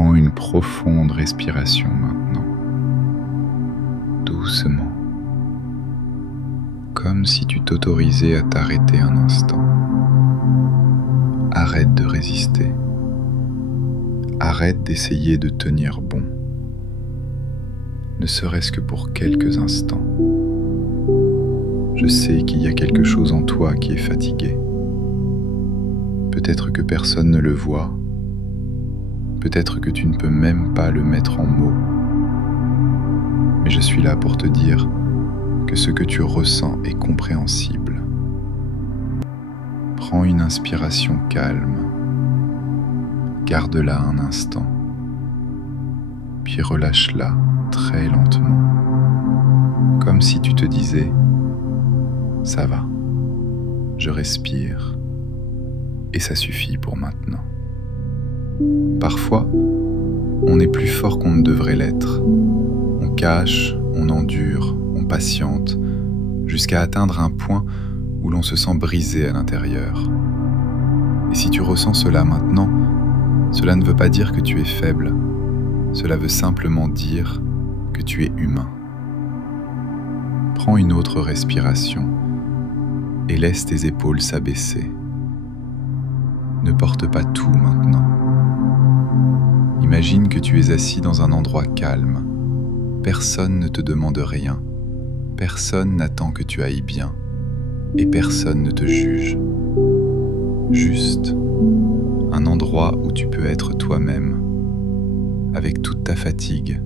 Prends une profonde respiration maintenant, doucement, comme si tu t'autorisais à t'arrêter un instant. Arrête de résister. Arrête d'essayer de tenir bon, ne serait-ce que pour quelques instants. Je sais qu'il y a quelque chose en toi qui est fatigué. Peut-être que personne ne le voit, peut-être que tu ne peux même pas le mettre en mots. Mais je suis là pour te dire que ce que tu ressens est compréhensible. Prends une inspiration calme, garde-la un instant, puis relâche-la très lentement, comme si tu te disais « ça va, je respire et ça suffit pour maintenant ». Parfois, on est plus fort qu'on ne devrait l'être. On cache, on endure, on patiente, jusqu'à atteindre un point où l'on se sent brisé à l'intérieur. Et si tu ressens cela maintenant, cela ne veut pas dire que tu es faible. Cela veut simplement dire que tu es humain. Prends une autre respiration et laisse tes épaules s'abaisser. Ne porte pas tout maintenant. Imagine que tu es assis dans un endroit calme. Personne ne te demande rien. Personne n'attend que tu ailles bien. Et personne ne te juge. Juste un endroit où tu peux être toi-même, avec toute ta fatigue,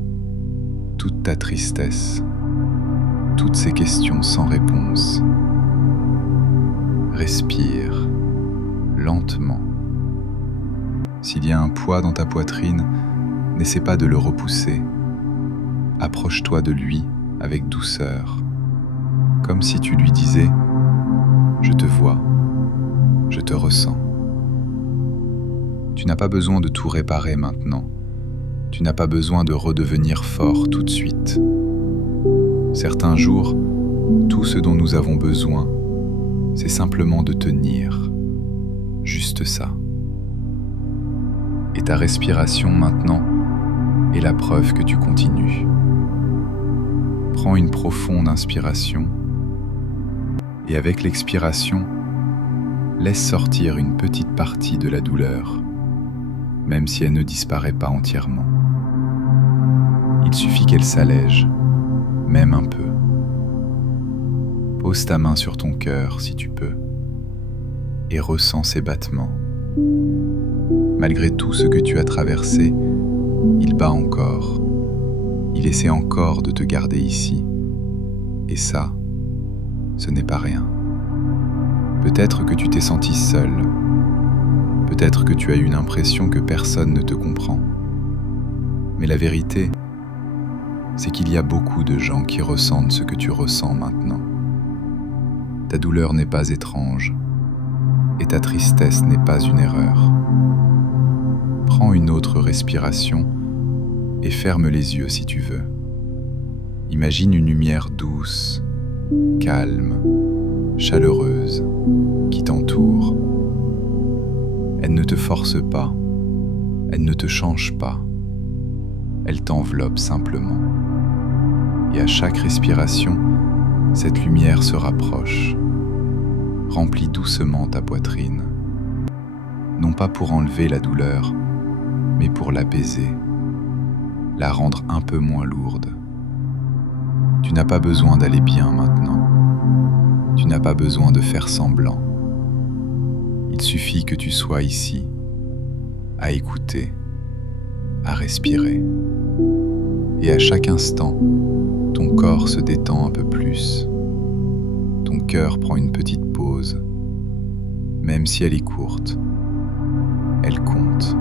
toute ta tristesse, toutes ces questions sans réponse. Respire lentement. S'il y a un poids dans ta poitrine, n'essaie pas de le repousser. Approche-toi de lui avec douceur, comme si tu lui disais « Je te vois, je te ressens ». Tu n'as pas besoin de tout réparer maintenant. Tu n'as pas besoin de redevenir fort tout de suite. Certains jours, tout ce dont nous avons besoin, c'est simplement de tenir. Juste ça. Et ta respiration maintenant est la preuve que tu continues. Prends une profonde inspiration et avec l'expiration, laisse sortir une petite partie de la douleur, même si elle ne disparaît pas entièrement. Il suffit qu'elle s'allège, même un peu. Pose ta main sur ton cœur si tu peux et ressens ses battements. Malgré tout ce que tu as traversé, il bat encore. Il essaie encore de te garder ici. Et ça, ce n'est pas rien. Peut-être que tu t'es senti seul. Peut-être que tu as eu l'impression que personne ne te comprend. Mais la vérité, c'est qu'il y a beaucoup de gens qui ressentent ce que tu ressens maintenant. Ta douleur n'est pas étrange et ta tristesse n'est pas une erreur. Prends une autre respiration et ferme les yeux si tu veux. Imagine une lumière douce, calme, chaleureuse qui t'entoure. Elle ne te force pas, elle ne te change pas, elle t'enveloppe simplement. Et à chaque respiration, cette lumière se rapproche, remplit doucement ta poitrine, non pas pour enlever la douleur, mais pour l'apaiser, la rendre un peu moins lourde. Tu n'as pas besoin d'aller bien maintenant, tu n'as pas besoin de faire semblant. Il suffit que tu sois ici, à écouter, à respirer. Et à chaque instant, ton corps se détend un peu plus. Ton cœur prend une petite pause. Même si elle est courte, elle compte.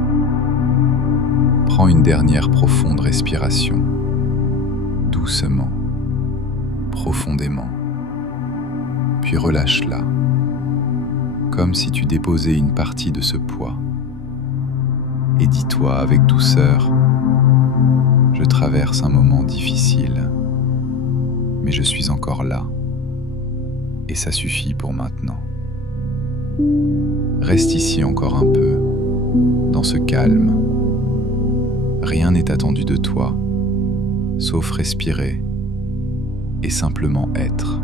Prends une dernière profonde respiration, doucement, profondément, puis relâche-la, comme si tu déposais une partie de ce poids. Et dis-toi avec douceur, je traverse un moment difficile, mais je suis encore là, et ça suffit pour maintenant. Reste ici encore un peu, dans ce calme, Rien n'est attendu de toi, sauf respirer et simplement être.